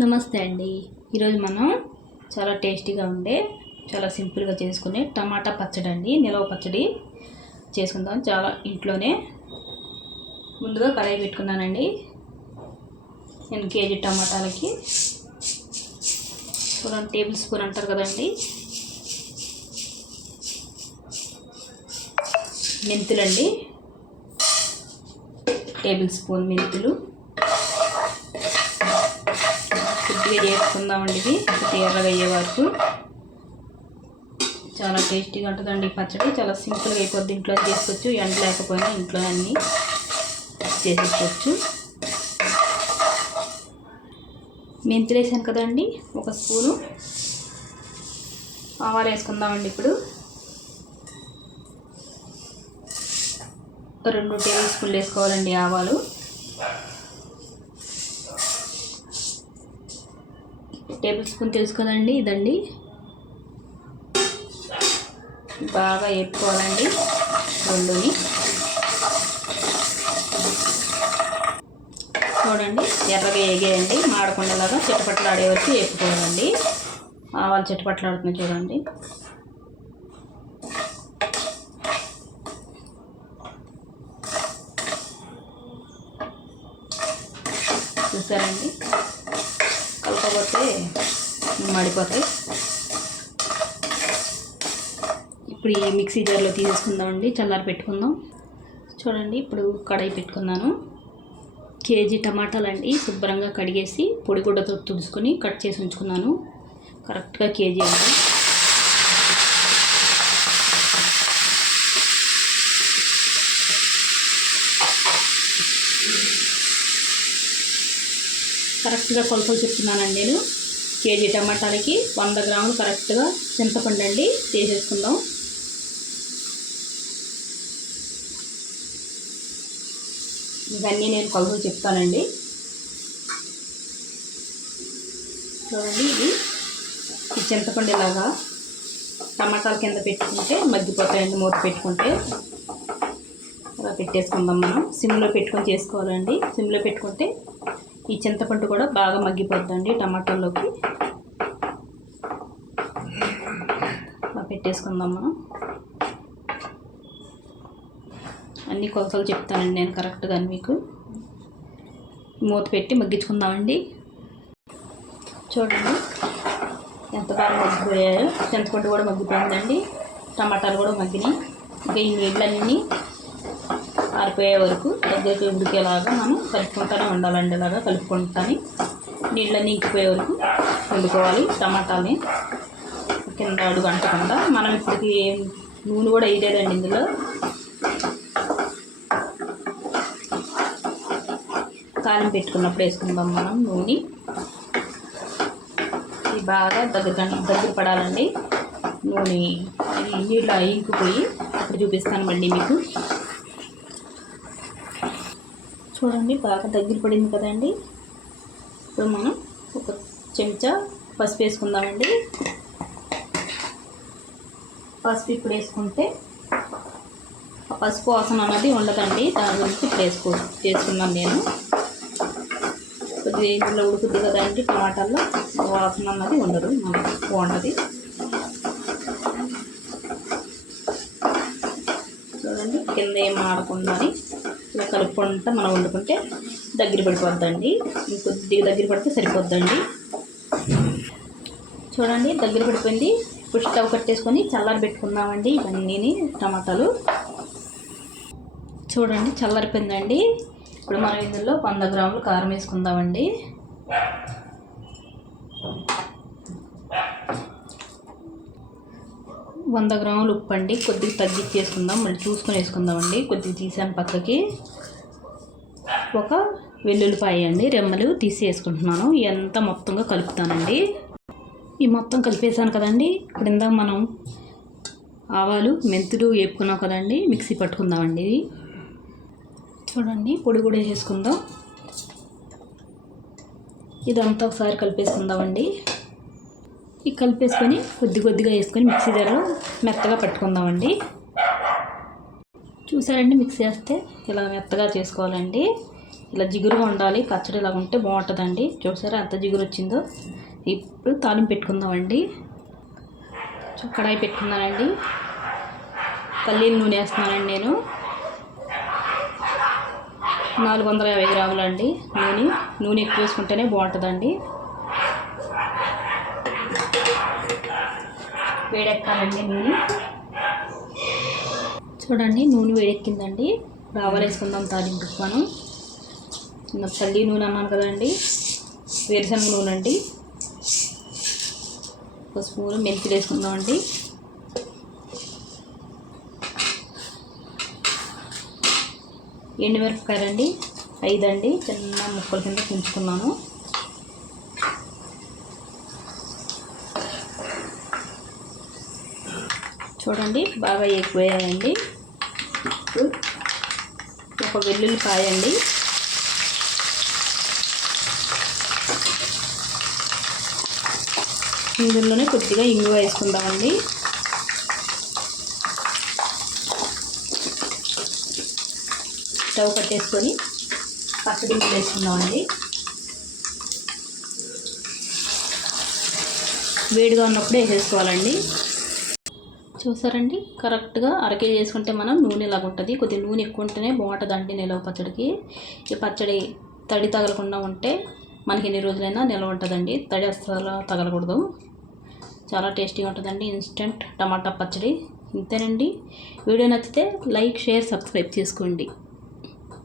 నమస్తే అండి. ఈరోజు మనం చాలా టేస్టీగా ఉండే చాలా సింపుల్గా చేసుకునే టమాటా పచ్చడి అండి. నిలవ పచ్చడి చేసుకుందాం. చాలా ఇంట్లోనే ముందుగా కడాయి పెట్టుకున్నానండి. నేను కేజీ టమాటాలకి చూడండి టేబుల్ స్పూన్ అంటారు కదండి. మెంతులండి. టేబుల్ స్పూన్ మెంతులు. వేసుకుందామండి చేసుకుందామండి ఇది. ఎర్రగా అయ్యే వరకు. చాలా టేస్టీగా ఉంటుందండి ఈ పచ్చడి. చాలా సింపుల్గా అయిపోద్ది ఇంట్లో చేసుకోవచ్చు ఎండ లేకపోయినా ఇంట్లో అన్నీ చేసేసుకోవచ్చు. మెంతులు వేసాను కదండి ఒక స్పూను. ఆవాలు వేసుకుందామండి ఇప్పుడు. రెండు టేబుల్ స్పూన్లు వేసుకోవాలండి ఆవాలు. టేబుల్ స్పూన్ తెలుసు కదండి ఇదండి. బాగా వేపుకోవాలండి రెండుని. చూడండి ఎర్రగా వేగేయండి మాడకుండలాగా చిట్టపట్లు ఆడే వరకు వేపుకోవాలండి ఆవాలు చిట్టపట్లు ఆడుతున్నాయి చూడండి. చూసారండి? కలపకపోతే మడిపోతాయి. ఇప్పుడు ఈ మిక్సీ జార్లో తీసేసుకుందామండి చల్లారి పెట్టుకుందాం. చూడండి ఇప్పుడు కడాయి పెట్టుకున్నాను. కేజీ టమాటాలండి శుభ్రంగా కడిగేసి పొడిగుడ్డతో తుడుచుకొని కట్ చేసి ఉంచుకున్నాను. కరెక్ట్గా కేజీ అండి. కరెక్ట్గా కొలతలు చెప్తున్నానండి నేను. కేజీ టమాటాలకి వంద గ్రాములు కరెక్ట్గా చింతపండు అండి చేసేసుకుందాం. ఇవన్నీ నేను కొలతలు చెప్తానండి. చూడండి ఇది. ఈ చింతపండు ఇలాగా టమాటాల కింద పెట్టుకుంటే మగ్గిపోతాయండి మూత పెట్టుకుంటే. అలా పెట్టేసుకుందాం మనం. సిమ్లో పెట్టుకొని చేసుకోవాలండి. సిమ్లో పెట్టుకుంటే ఈ చింతపండు కూడా బాగా మగ్గిపోద్దండి టమాటాల్లోకి. పెట్టేసుకుందాం మనం. అన్ని కొలతలు చెప్తానండి నేను కరెక్ట్గా మీకు. మూత పెట్టి మగ్గించుకుందామండి. చూడండి ఎంత బాగా మగ్గిపోయాయో. చింతపండు కూడా మగ్గిపోయిందండి. టమాటాలు కూడా మగ్గినాయి. ఇంకా ఈ నీళ్ళన్నీ ఆరిపోయే వరకు దగ్గరికి ఉడికేలాగా మనం కలుపుకుంటూనే ఉండాలండి ఇలాగా కలుపుకుంటాని. నీళ్ళన్నీ ఇంకిపోయే వరకు వండుకోవాలి టమాటాలని కింద అడుగు అంటకుండా మనం ఇప్పటికి నూనె కూడా వేయలేదండి ఇందులో. కారం పెట్టుకున్నప్పుడు వేసుకుందాం మనం నూనె. ఇది బాగా దగ్గర దగ్గర పడాలండి. నూనె నీళ్ళు ఇంకిపోయి అప్పుడు చూపిస్తాను మళ్ళీ మీకు. చూడండి బాగా దగ్గర పడింది కదండి. ఇప్పుడు మనం ఒక చెంచా పసుపు వేసుకుందామండి. పసుపు ఇప్పుడు వేసుకుంటే ఆ పసుపు వాసన అన్నది ఉండదండి. దాని గురించి ఇప్పుడు వేసుకో వేసుకున్నాను నేను. కొద్దిగా ఇందులో ఉడుకుద్ది కదండి టమాటాల్లో. వాసన అన్నది ఉండదు మనకు బాగుంటుంది. చూడండి కింద ఏం ఆడకుండా ఇలా కలుపుకుంటా మనం వండుకుంటే దగ్గర పడిపోద్దండి. కొద్దిగా దగ్గర పడితే సరిపోద్దండి. చూడండి దగ్గర పడిపోయింది. ఇప్పుడు స్టవ్ కట్టేసుకొని చల్లారి పెట్టుకుందామండి ఇవన్నీ టమాటాలు. చూడండి చల్లారిపోయిందండి. ఇప్పుడు మనం ఇందులో వంద గ్రాములు కారం వేసుకుందామండి. వంద గ్రాములు ఉప్పు అండి కొద్దిగా తగ్గించేసుకుందాం. మళ్ళీ చూసుకొని వేసుకుందామండి కొద్దిగా తీసాను పక్కకి. ఒక వెల్లుల్లిపాయ అండి రెమ్మలు తీసి వేసుకుంటున్నాను ఎంత మొత్తంగా కలుపుతానండి. ఈ మొత్తం కలిపేసాను కదండి. ఇప్పుడు ఇందాక మనం ఆవాలు మెంతులు వేపుకున్నాం కదండి. మిక్సీ పట్టుకుందామండి. ఇది చూడండి పొడి కూడా వేసేసుకుందాం. ఇదంతా ఒకసారి కలిపేసుకుందామండి. ఈ కలిపేసుకొని కొద్ది కొద్దిగా వేసుకొని మిక్సీ జార్లో మెత్తగా పట్టుకుందామండి. చూసారండి మిక్సీ వేస్తే ఇలా మెత్తగా చేసుకోవాలండి. ఇలా జిగురుగా ఉండాలి పచ్చడి ఇలా ఉంటే బాగుంటుందండి. చూసారా ఎంత జిగురు వచ్చిందో ఇప్పుడు తాలింపు పెట్టుకుందామండి. కడాయి పెట్టుకున్నానండి. పల్లీలు నూనె వేస్తున్నానండి నేను. నాలుగు వందల యాభై గ్రాములు అండి నూనె. నూనె ఎక్కువ వేసుకుంటేనే బాగుంటుందండి. వేడెక్కాలండి నూనె. చూడండి నూనె వేడెక్కిందండి. రావాలి వేసుకుందాం తాలింపు మనం చిన్న చల్లి నూనె అన్నాను కదండి. వేరుశనగ నూనె అండి. ఒక స్పూన్ మెంతులు వేసుకుందామండి ఎండుమిరపకాయలండి. ఐదండి. చిన్న ముక్కల కింద పెంచుకున్నాను చూడండి బాగా ఎక్కువయ్యాయండి ఇప్పుడు ఒక వెల్లుల్లిపాయ అండి ఇందులోనే కొద్దిగా ఇంగువ వేసుకుందామండి. స్టవ్ కట్టేసుకొని పచ్చడి వేసుకుందామండి. వేడిగా ఉన్నప్పుడు వేసేసుకోవాలండి. చూసారండి? కరెక్ట్గా అరకేజీ చేసుకుంటే వేసుకుంటే మనం నూనె లాగా ఉంటుంది. కొద్దిగా నూనె ఎక్కువ ఉంటేనే బాగుంటుందండి నిలవ పచ్చడికి. ఈ పచ్చడి తడి తగలకుండా ఉంటే మనకి ఎన్ని రోజులైనా నిల్వ ఉంటుందండి. తడి అస్సలు తగలకూడదు. చాలా టేస్టీగా ఉంటుందండి. ఇన్స్టెంట్ టమాటా పచ్చడి. ఇంతేనండి. వీడియో నచ్చితే లైక్ షేర్ సబ్స్క్రైబ్ చేసుకోండి.